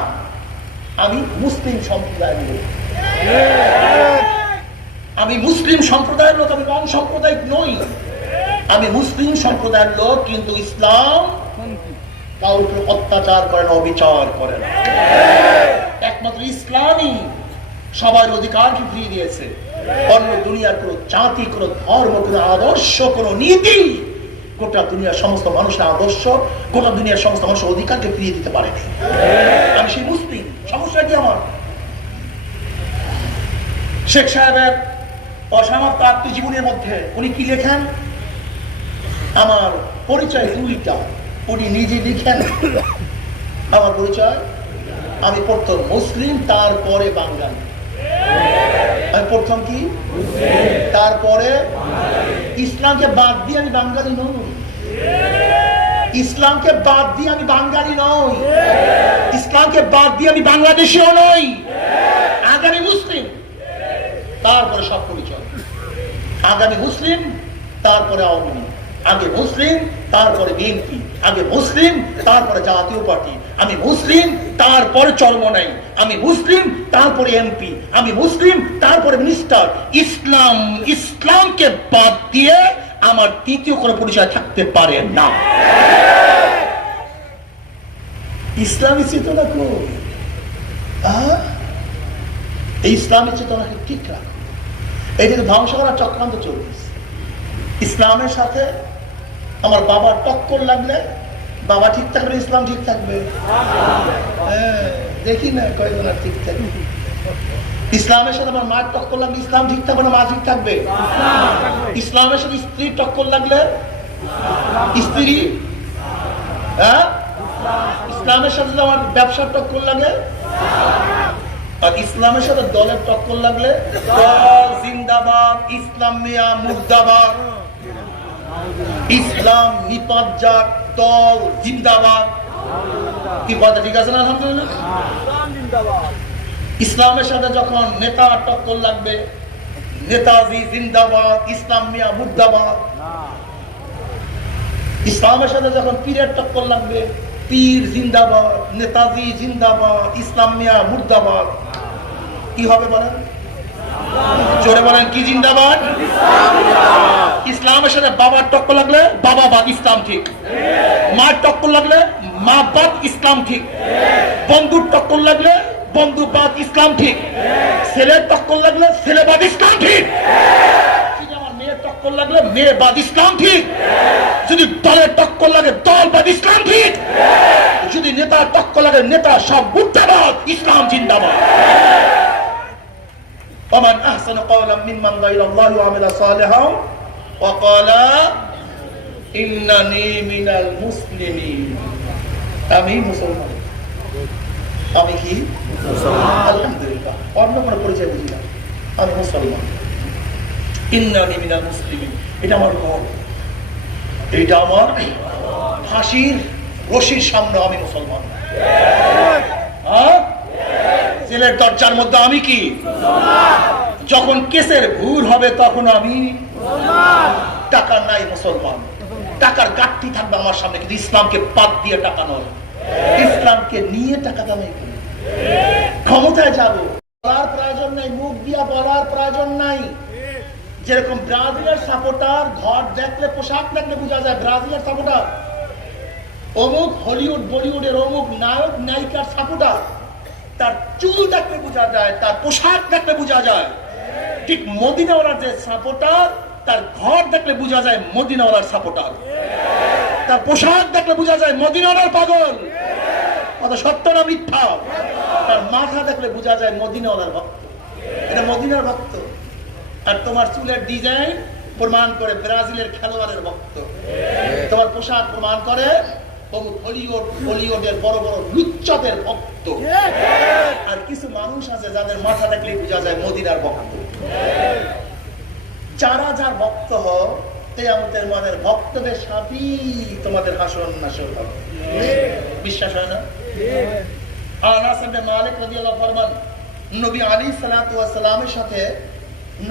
আমি মুসলিম সম্প্রদায়ের লোক। আমি মুসলিম সম্প্রদায়ের লোক, আমি নন সাম্প্রদায়িক নই। আমি মুসলিম সম্প্রদায়ের লোক, কিন্তু ইসলাম কাউকে অত্যাচার করে না, অবিচার করে না। একমাত্র ইসলামই সবার অধিকারকে ফিরিয়ে দিয়েছে। অন্য দুনিয়ার কোন জাতি, কোন ধর্ম, কোন আদর্শ, কোন নীতি গোটা দুনিয়ার সমস্ত মানুষের আদর্শ, গোটা দুনিয়ার সমস্ত মানুষের অধিকারকে ফিরিয়ে দিতে পারেনি। আমি সেই মুসলিম। সমস্যা কি আমার? শেখ সাহেবের অসমাপ্ত আত্মজীবনের মধ্যে উনি কি লেখেন? আমার পরিচয় দুইটা। উনি নিজে লিখেন আমার পরিচয়, আমি প্রথম মুসলিম, তারপরে বাঙালি। আমি প্রথম কি? তারপরে ইসলামকে বাদ দিয়ে আমি বাঙালি নই। ইসলামকে বাদ দিয়ে আমি বাঙালি নই। ইসলামকে বাদ দিয়ে আমি বাংলাদেশিও নই। আগামী মুসলিম, তারপরে সব পরিচয়। আগামী মুসলিম, তারপরে আওয়ামী লীগ। আগে মুসলিম, তারপরে বিএনপি। আগে মুসলিম, তারপরে জাতীয় পার্টি। আমি মুসলিম, তারপরে চরমনাই। আমি মুসলিম, তারপরে এমপি। আমি মুসলিম, তারপরে মিনিস্টার। ইসলাম, ইসলামকে বাদ দিয়ে আমার তৃতীয় কোনো পরিচয় থাকতে পারে না। ইসলামী চেতনা কই? এই ইসলামী চেতনাকে ঠিক রাখো। এইটাকে ধ্বংস করার চক্রান্ত চলছে। ইসলামের সাথে আমার বাবার টক্কর লাগলে বাবা ঠিক থাকবে, ইসলাম ঠিক থাকবে। দেখি না কয়জন আর ঠিক থাকবে। ইসলামের সাথে আমার মায়ের টক্কর লাগলে ইসলাম ঠিক থাকবে না মা ঠিক থাকবে? ইসলামের সাথে স্ত্রীর টক্কর লাগলে স্ত্রী, হ্যাঁ, ইসলামের সাথে আমার ব্যবসার টক্কর লাগে, আর ইসলামের সাথে দলের টক্কর লাগলে দল জিন্দাবাদ, ইসলাম মিয়া মুর্দাবাদ, ইসলাম নিপাত, দল জিন্দাবাদ। কি কথা ঠিক আছে না? আলহামদুলিল্লাহ। ইসলামের সাথে যখন নেতা টক্কর লাগবে, নেতাজি জিন্দাবাদ, ইসলাম মিয়া মুর্দাবাদ। ইসলামের সাথে যখন পীরের টক্কর লাগবে, পীর জিন্দাবাদ, নেতাজি জিন্দাবাদ, ইসলাম মিয়া মুর্দাবাদ। কি হবে বলেন? জোরে বলেন, কি জিন্দাবাদ? ইসলামের সাথে বাবার টক্কর লাগলে বাবা বাদ, ইসলাম ঠিক। মার টক্কর লাগলে মা বাদ, ইসলাম ঠিক। বন্ধুর টক্কর লাগলে বন্ধু বাদ, ইসলাম ঠিক। ছেলের টক্কর লাগলে ছেলে বাদ, ইসলাম ঠিক। আমার মেয়ের টক্কর লাগলে মেয়ে বাদ, ইসলাম ঠিক। যদি দলের টক্কর লাগে দল বাদ, ইসলাম ঠিক। যদি নেতার টক্কর লাগে নেতা সব মুর্দাবাদ, ইসলাম জিন্দাবাদ। ومن أحسن قولا ممن دعا إلى الله وعمل صالحا وقال إنني من المسلمين। আমি মুসলমান। আমি কি মুসলমান? আলহামদুলিল্লাহ। অন্য কোনো পরিচয় বুঝি না, আমি মুসলমান। ইন্নানি মিনাল মুসলিমিন, এটা আমার ঘর, এটা আমার ফাঁসির রশির সামনে আমি মুসলমান। জেলের দরজার মধ্যে আমি কি? যখন কেসের ভুল হবে তখন আমি টাকা নাই মুসলমান। টাকার গাঠি থাকবে আমার সামনে, কিন্তু ইসলামকে বাদ দিয়ে টাকা নয়, ইসলামকে নিয়ে টাকা দামেই করি। ক্ষমতায় যাব, বলার প্রয়োজন নাই, মুখ দিয়া বলার প্রয়োজন নাই। যেরকম ব্রাজিলের সাপোর্টার ঘর দেখলে, পোশাক দেখলে বোঝা যায় ব্রাজিলের সাপোর্টার। অমুক হলিউড বলিউডের অমুক নায়ক নায়িকার সাপোর্টার, তার চুল দেখলে বোঝা যায়, তার পোশাক দেখলে বোঝা যায়। ঠিক মদিনাওয়ালার যে সাপোর্টার, তার ঘর দেখলে বোঝা যায় মদিনাওয়ালার সাপোর্টার। তার পোশাক দেখলে বোঝা যায় মদিনাওয়ালার পাগল। কথা সত্য না মিথ্যা? তার মাথা দেখলে বোঝা যায় মদিনাওয়ালার ভক্ত। এটা মদিনার ভক্ত। আর তোমার চুলের ডিজাইন প্রমাণ করে ব্রাজিলের খেলোয়াড়ের ভক্ত। তোমার পোশাক প্রমাণ করে হলিউডের বড় বড় লুচ্চাদের ভক্ত। আর কিছু মানুষ আছে যাদের মাথা দেখলে বোঝা যায় মদিনার ভক্ত। যারা যার ভক্ত হও, কিয়ামতের মানের ভক্তদের সাথেই তোমাদের হাসর নাসর হবে। বিশ্বাস হয় না? আনাস ইবনে মালিক রাদিয়াল্লাহু ফরমান, নবী আলাইহিস সালাতু ওয়াস সালামের সাথে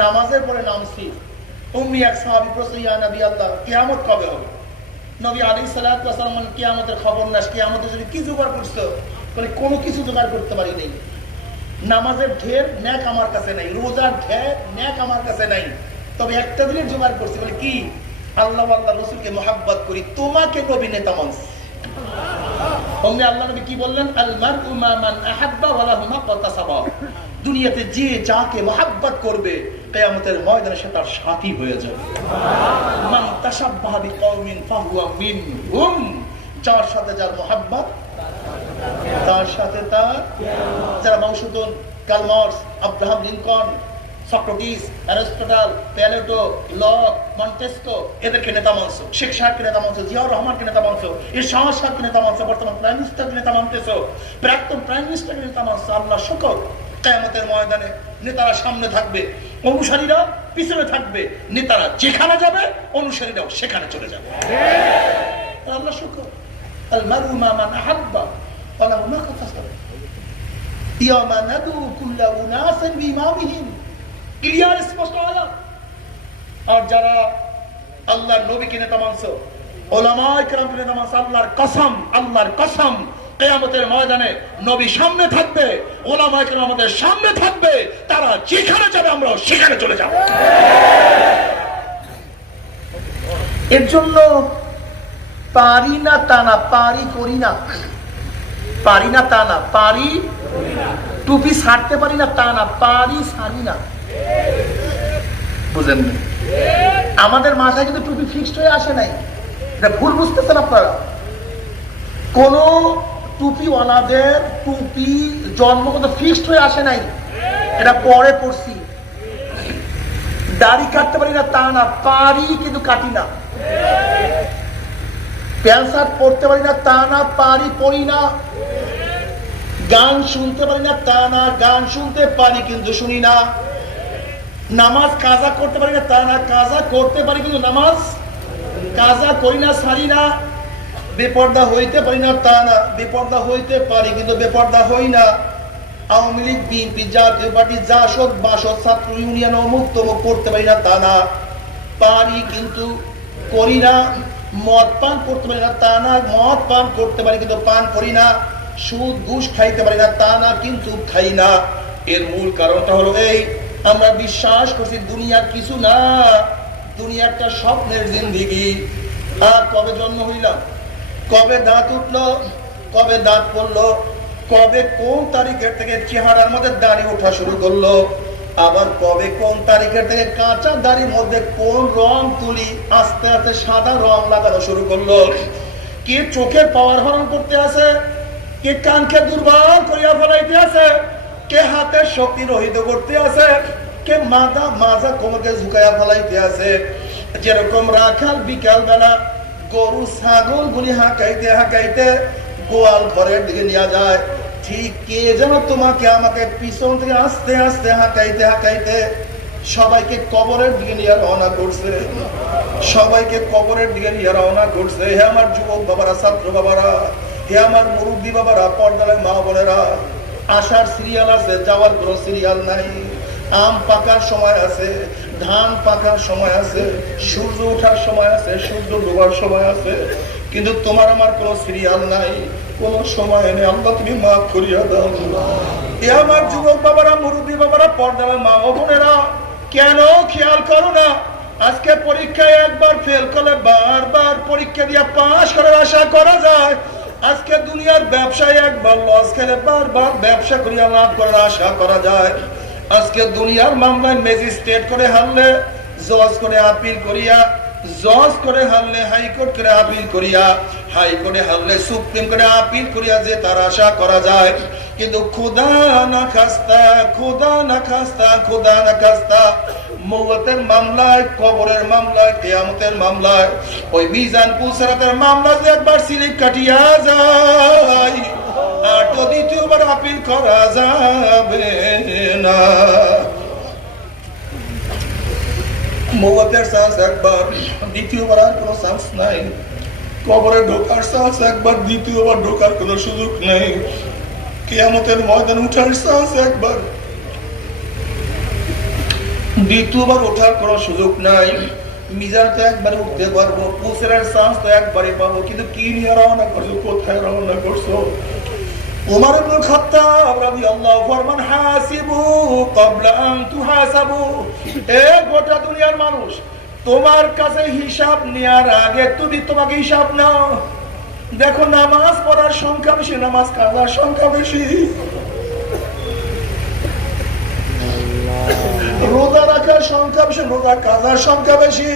নামাজের পরে নামছি। উম্মি এক সাহাবী প্রশ্ন, ইয়া নবী আল্লাহ, কিয়ামত কবে হবে? নবী আলাইহিস সালাতু ওয়াস সালাম কিয়ামতের খবর নাস, কিয়ামতের জন্য কি জোগাড় করছো? বলে কোনো কিছু জোগাড় করতে পারি নাই। নামাজের ঢের নেক আমার কাছে নাই, রোজার ঢের নেক আমার কাছে নাই, তবে একটা দিনের জোগাড় করছি। বলে কি? আল্লাহ আল্লাহ রসুলকে মহাব্বত করি, তোমাকে নবী নেতা মানছি। অমনি আল্লাহ নবী কি বললেন? আল মারউ মা মান আহাব্বা ওয়া লাহু মা কাতাসাবা। দুনিয়াতে যে যাকে মহাব্বত করবে কিয়ামতের ময়দানে সে তার সাথী হয়ে যাবে। মান তাশাব্বাহা বিকওমিন ফাহুয়া মিনহুম। যার সাথে যার মহাব্বত তার সাথে তার। যারা মৌসুদুন, Karl Marx, Abraham Lincoln, Socrates, Aristotle, Plato, Locke, Montesquieu এদেরকে নেতা মানছো, শেখ সাহেবকে নেতা মানছো, জিয়াউর রহমানকে নেতা মানছো, এরশাদ সাহেবকে নেতা মানছো, বর্তমান প্রাইম মিনিস্টারকে নেতা মানতেছো, প্রাক্তন প্রাইম মিনিস্টারকে নেতা মানছো। আল্লাহ শুকর, কিয়ামতের ময়দানে নেতারা সামনে থাকবে, অনুসারীরা পিছনে থাকবে। নেতারা যেখানে যাবে অনুসারীরাও সেখানে চলে যাবে। আল্লাহ শুকর। আল মারউ মা মান আহাব্বা ওয়া লাহু মা কাতাসাবা ইয়ামা নাদু কুল্লা উনাসিন বিইমামিহিম। ক্লিয়ার স্পষ্ট আয়াত। আর যারা আল্লাহর নবীকে নেতা মানছো, উলামায়ে কেরামকে নেতা মানছো, আল্লাহর কসম কিয়ামতের ময়দানে নবী সামনে থাকবে, উলামায়ে কেরাম আমাদের সামনে থাকবে। তারা যেখানে যাবে আমরাও সেখানে চলে যাব। এর জন্য পারি না তা না, পারি করি না, পারি না তা না, পারি টুপি ছাড়তে পারি না তা না, পারি ছাড়ি না। বুঝেন? আমাদের মাথায় কিন্তু টুপি ফিক্সড হয়ে আসে নাই, এটা ভুল বুঝতেছেন আপনারা। কোন টুপিওয়ালাদের টুপি জন্মগত ফিক্সড হয়ে আসে নাই, এটা পরে পড়ছি। দাড়ি কাটতে পারি না তা না, পারি কিন্তু কাটি না। প্যান্ট শার্ট পরতে পারি না তা না, পারি পরি না। গান শুনতে পারি না তা না, গান শুনতে পারি কিন্তু শুনি না। নামাজ কাজা করতে পারি না তা না, কাজা করতে পারি কিন্তু নামাজ কাজা করি না, ছাড়ি না। বেপর্দা হইতে পারি না তা না, বেপর্দা হইতে পারি কিন্তু বেপর্দা হই না। আওয়ামী লীগ, বিএনপি, জাতীয় পার্টি, জাসদ, বাসদ, ছাত্র ইউনিয়ন অমুক তমুক করতে পারি না তা না, পারি কিন্তু করি না। মদ পান করতে পারি না তা না, মদ পান করতে পারি কিন্তু পান করি না। সুদ ঘুষ খাইতে পারি না তা না, কিন্তু খাই না। এর মূল কারণটা হলো এই, আমরা বিশ্বাস করছি দুনিয়া কিছু না, দুনিয়া একটা স্বপ্নের জিন্দেগি। আর কবে জন্ম হইলাম, কবে দাঁত উঠলো, কবে দাঁত পড়লো, কবে কোন তারিখের থেকে চেহারার মধ্যে দাড়ি ওঠা শুরু করলো, আবার কবে কোন তারিখের থেকে কাঁচা দাড়ির মধ্যে কোন রং তুলি আস্তে আস্তে সাদা রং লাগানো শুরু করলো। কে চোখের পাওয়ার হরণ করতে আছে, কে কানকে দুর্বল করিয়া ফেলাইতে আছে, কে হাতের শক্তি রহিত করতে আছে, কে মাজা কোমরকে ঝুঁকাইয়া ফেলাইতে আছে। যেরকম রাখাল বিকাল বেলা গরু ছাগল গুলি হাঁকাইতে হাঁকাইতে গোয়াল ঘরের দিকে নিয়ে যায়, ঠিক কে যেন তোমাকে আমাকে পিছন থেকে আস্তে আস্তে হাঁকাইতে হাঁকাইতে সবাইকে কবরের দিকে নিয়ে রওনা করছে, সবাইকে কবরের দিকে নিয়ে রওনা করছে। হে আমার যুবক বাবারা, ছাত্র বাবারা, হে আমার মুরব্বী বাবারা, পর্দার মা বোনেরা, আসার সিরিয়াল আছে, যাওয়ার কোনো সিরিয়াল নাই। আম পাকার সময় আছে, ধান পাকার সময় আছে, সূর্য ওঠার সময় আছে, সূর্য ডোবার সময় আছে, কিন্তু তোমার আমার কোনো সিরিয়াল নাই, কোন সময় নেই। আল্লাহ তুমি মাফ করিয়া দাও। এ আমার যুবক বাবারা, মুরব্বী বাবারা, পর্দার মা ও বোনেরা, কেন খেয়াল করো না? আজকে পরীক্ষায় একবার ফেল করলে বারবার পরীক্ষা দিয়ে পাস করার আশা করা যায়। আজকে দুনিয়ার ব্যবসায় একবার লস খেলে বারবার ব্যবসা করিয়া লাভ করার আশা করা যায়। আজকে দুনিয়ার মামলায় ম্যাজিস্ট্রেট করে হারলে, জজ করে আপিল করিয়া, জজ করে হারলে হাইকোর্ট করে আপিল করিয়া, হাইকোর্টে হারলে সুপ্রিম কোর্টে আপিল করিয়া যে তার আশা করা যায়। কিন্তু খুদা না খাস্তা, খুদা না খাস্তা, খুদা না খাস্তা, মৌতের মামলায়, কবরের মামলায়, কিয়ামতের মামলায়, ওই মিজান পুলসরাতের মামলা যে একবার স্লিপ কাটিয়া যায় আর তো দ্বিতীয়বার আপিল করা যাবে না। মৌতের চান্স একবার, দ্বিতীয়বার আর কোনো চান্স নাই। কবরে ঢোকার চান্স একবার, দ্বিতীয়বার ঢোকার কোনো সুযোগ নেই। কিয়ামতের ময়দান উঠার চান্স একবার, দ্বিতীয়বার ওঠার কোনো সুযোগ নাই। মিজান তো একবারে উঠতে পারবো, পুসরার চান্স তো একবারে পাবো, কিন্তু কি নিয়ে রওনা করছো, কোথায় রওনা করছো? উমর ইবনে খাত্তাব রাদিয়াল্লাহু ফরমান হাসিবু ক্বাবলা আন তুহাসাবু। এ গোটা দুনিয়ার মানুষ, তোমার কাছে হিসাব নেওয়ার আগে তুমি তোমাকে হিসাব নাও। দেখো নামাজ পড়ার সংখ্যা বেশি, নামাজ কাজার সংখ্যা বেশি, রোজা রাখার সংখ্যা বেশি, রোজা কাজার সংখ্যা বেশি।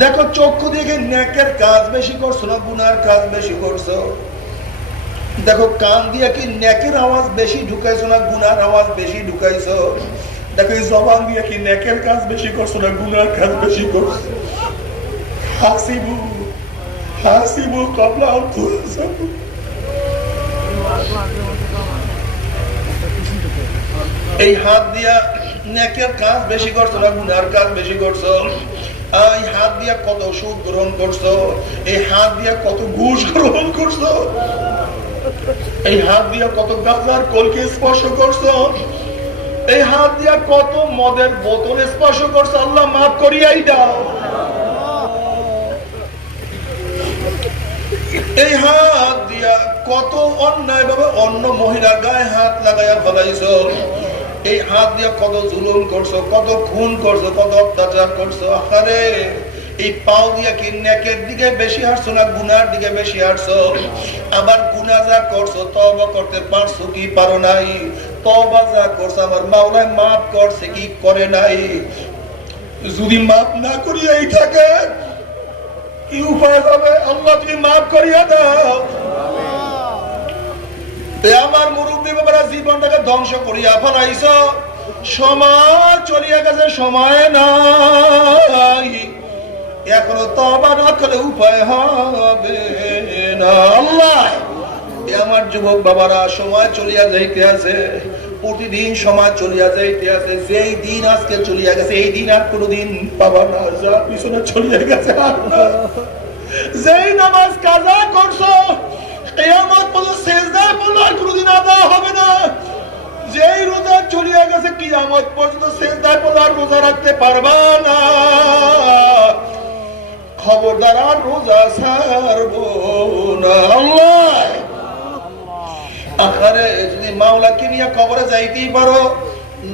দেখো চক্ষু দিয়ে নেকের কাজ বেশি করছো না গুনার কাজ বেশি করছো? দেখো কান দিয়ে কি নেকের আওয়াজ বেশি ঢুকাইছো না গুনার আওয়াজ বেশি ঢুকাইছো? দেখো এই জবান দিয়ে কি নেকের কাজ বেশি করছো না গুনার কাজ বেশি করছো? হাসিবু হাসিবু ক্বাবলা আন তুহাসাবু। এই হাত দিয়া নেকের কাজ বেশি করছো না গুনার কাজ বেশি করছো? এই হাত দিয়া কত সুদ গ্রহণ করছো? এই হাত দিয়া কত ঘুষ গ্রহণ করছো? এই হাত দিয়া কত গাঁজার কলকে স্পর্শ করছো? এই হাত দিয়া কত মদের বোতল স্পর্শ করছো? আল্লাহ মাফ করিয়াই দাও। এই হাত দিয়া কত অন্যায় ভাবে অন্য মহিলার গায়ে হাত লাগাইয়া ফেলাইছো? এই হাত দিয়া কত জুলুম করছো, কত খুন করছো, কত অত্যাচার করছো? আরে এই পাও দিয়া কি নেকের দিকে বেশি হাঁটছো না গুনার দিকে বেশি হাঁটছো? আবার গুনাহ যা করছো তওবা করতে পারছো কি পারো নাই? তওবা যা করছো আমার মাওলায় মাফ করছে কি করে নাই? যদি মাফ না করিয়াই থাকে কি উপায় হবে? আল্লাহ তুমি মাফ করিয়া দাও। আমার মুরব্বী বাবারা জীবনটাকে ধ্বংস করিয়া ফেলাইছ, সময় চলিয়া গেছে, সময় নাই, এখনো তওবা না করলে উপায় হবে না। আল্লাহ আমার যুবক বাবারা সময় চলিয়া যাইতে আছে, প্রতিদিন সময় চলিয়া যাইতে আছে। যেই দিন আজকে চলিয়া গেছে এই দিন আর কোনদিন পাবা না, যা পিছনে চলিয়া গেছে আর না। যেই নামাজ কাজা করছো কিয়ামত পর্যন্ত সিজদায় পড়লে আর কোনদিন আদা হবে না। যেই রোজা চলিয়া গেছে কিয়ামত পর্যন্ত সিজদায় পড়লে আর রোজা রাখতে পারবা না। খবরদার আর রোজা ছাড়বো না। আল্লাহ আখারে যদি মাওলাকে নিয়ে কবরে যাইতেই পারো,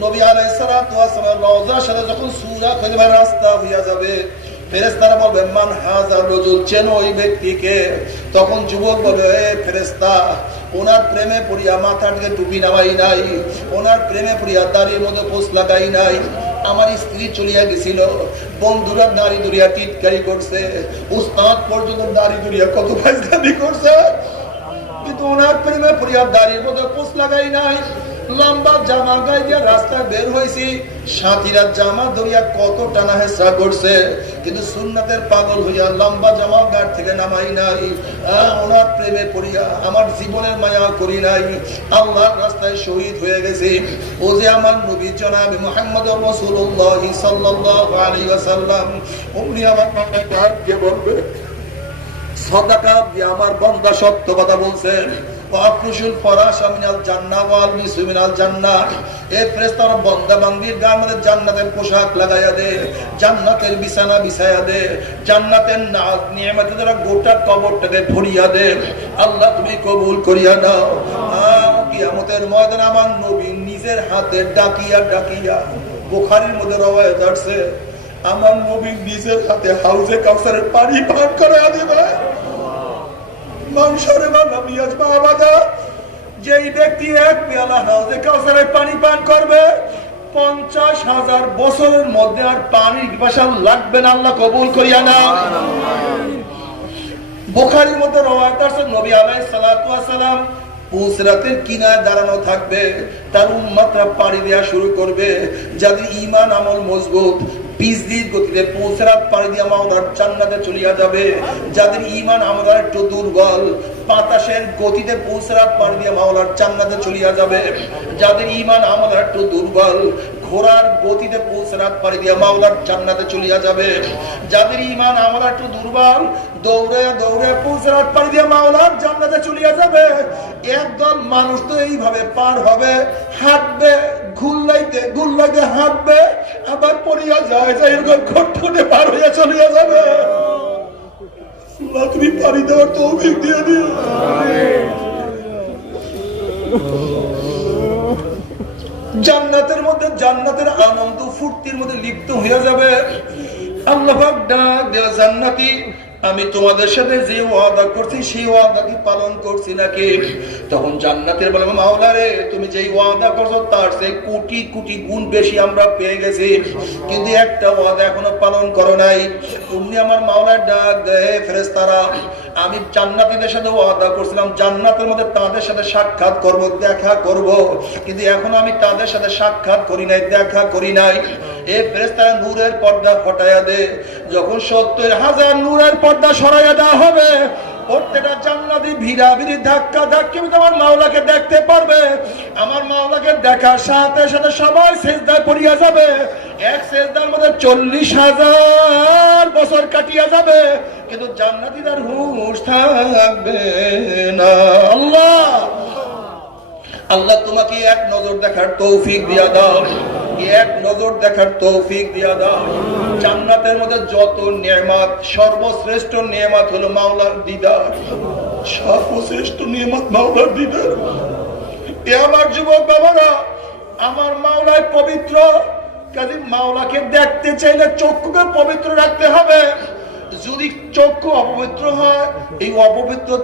নবী আলাইহিস সালাতু ওয়াস সালাম রওজার সাথে যখন সূরা খলিফার রাস্তা হইয়া যাবে, ফেরেশতারা বলবে মান হাযা রাজুল, চেনো ওই ব্যক্তিকে। তখন যুবক বলবে এ ফেরেশতা, ওনার প্রেমে পড়িয়া মাথার দিকে টুপি নামাই নাই, ওনার প্রেমে পড়িয়া দাড়ির মধ্যে পোষ লাগাই নাই, আমার স্ত্রী চলিয়া গেছিল, বন্ধুরা দাড়ি দুরিয়া টিটকারি করছে, উস্তাদ পর্যন্ত দাড়ি দুরিয়া কত ফাজলামি করছে, কিন্তু ওনার প্রেমে পড়িয়া দাড়ির মধ্যে পোষ লাগাই নাই। লম্বা জামা গায়ে দিয়া রাস্তায় বের হয়েছি, সাথীরা জামা ধরিয়া কত টানা হেসা করছে, কিন্তু সুন্নাতের পাগল হইয়া লম্বা জামা গাড় থেকে নামাই নাই। ওনার প্রেমে পড়িয়া আমার জীবনের মায়া করি নাই, আল্লাহর রাস্তায় শহীদ হয়ে গেছে। ও যে আমার নবী জনাবে মুহাম্মদুর রাসূলুল্লাহ সাল্লাল্লাহু আলাইহি ওয়াসাল্লাম, উনি আমার মাথায় হাত দিয়ে বলবে সাদাকা দিয়ে আমার বান্দা সত্য কথা বলছে। ওয়াফরুশুল ফরাশা মিনাল জান্নাহ ওয়াল মিসু মিনাল জান্নাহ, এই ফেরেশতারা বান্দা বান্দির গায়ের মধ্যে জান্নাতের পোশাক লাগাইয়া দে, জান্নাতের বিছানা বিছাইয়া দে, জান্নাতের নাজ নিয়ামতের দ্বারা গোটা কবরটাকে ভরিয়া দে। আল্লাহ তুমি কবুল করিয়া নাও। কিয়ামতের ময়দানে আমার নবী নিজের হাতে ডাকিয়া ডাকিয়া, বুখারীর মধ্যে রওয়ায়াত আছে, আমার নবী নিজের হাতে হাউজে কাউসারের পানি পান করাইয়া দিবে। মানুষের বানাবি আজ বাবাদা, যেই ব্যক্তি এক পেয়ালা হাউজে কাউসারের পানি পান করবে 50,000 বছরের মধ্যে আর পানির পিপাসা লাগবে না। আল্লাহ কবুল করিয়া নাও। বুখারীর মধ্যে রওয়ায়াত আছে, নবী আলাইহিস সালাতু ওয়াস সালাম পুসরাতের কিনারে দাঁড়ানো থাকবে, তার উম্মতরা পাড়ি দেওয়া শুরু করবে। যাদের ঈমান আমল মজবুত, বিজলির গতিতে পুসরাত পাড়ি দিয়া মাওলার জান্নাতে চলিয়া যাবে। যাদের ঈমান আমল একটু দুর্বল, বাতাসের গতিতে পুসরাত পাড়ি দিয়া মাওলার জান্নাতে চলিয়া যাবে। যাদের ঈমান আমল একটু দুর্বল, ঘোড়ার গতিতে পুসরাত পাড়ি দিয়া মাওলার জান্নাতে চলিয়া যাবে। যাদের ঈমান আমল একটু দুর্বল, দৌড়ে দৌড়ে পুসরাত পাড়ি দিয়া মাওলার জান্নাতে চলিয়া যাবে। একদল মানুষ তো এইভাবে পার হবে, হাঁটবে, গুল্লাইতে গুল্লাইতে হাঁটবে, আবার পড়িয়া যায় যায় এরকম ঘটঘটে পার হইয়া চলিয়া যাবে। আল্লাহ তুমি পারি দেওয়ার তৌফিক দিয়ে দিও। জান্নাতের মধ্যে জান্নাতের আনন্দ ফুর্তির মধ্যে লিপ্ত হয়ে যাবে। আল্লাহ পাক ডাক দেয়া, জান্নাতি আমি তোমাদের সাথে যে ওয়াদা করছি সেই ওয়াদা কি পালন করছি নাকি? তখন জান্নাতের বলবে, মাওলা রে, তুমি যেই ওয়াদা করছো তার চেয়ে কোটি কোটি গুণ বেশি আমরা পেয়ে গেছি, কিন্তু একটা ওয়াদা এখনো পালন করো নাই। তুমি আমার মাওলার ডাক দেয়, ফেরেশতারা আমি জান্নাতীদের সাথে ওয়াদা করছিলাম জান্নাতের মধ্যে তাদের সাথে সাক্ষাৎ করব, দেখা করব, কিন্তু এখন আমি তাদের সাথে সাক্ষাৎ করি নাই, দেখা করি নাই। এ ফেরেশতারা নূরের পর্দা হটাইয়া দে। যখন ৭০,০০০ নূরের পর্দা সরাইয়া দেওয়া হবে, প্রত্যেকটা জান্নাতি ভিড়াভিড়ি ধাক্কা ধাক্কি আমার মাওলাকে দেখতে পারবে। আমার মাওলাকে দেখার সাথে সাথে সবাই সিজদায় পড়িয়া যাবে। এক সিজদার মধ্যে ৪০,০০০ বছর কাটিয়া যাবে, কিন্তু জান্নাতীদের হুঁশ থাকবে না। আল্লাহ আল্লাহ তোমাকে এক নজর দেখার তৌফিক দিয়া দাও, এক নজর দেখার তৌফিক দিয়া দাও। জান্নাতের মধ্যে যত নিয়ামত, সর্বশ্রেষ্ঠ নিয়ামত হলো মাওলার দিদার। সর্বশ্রেষ্ঠ নিয়ামত মাওলার দিদার। এ আমার যুবক বাবারা, আমার মাওলায় পবিত্র, কাজে মাওলাকে দেখতে চাইলে চক্ষুকে পবিত্র রাখতে হবে। যদি চক্ষু অপবিত্র হয়, এই অপবিত্র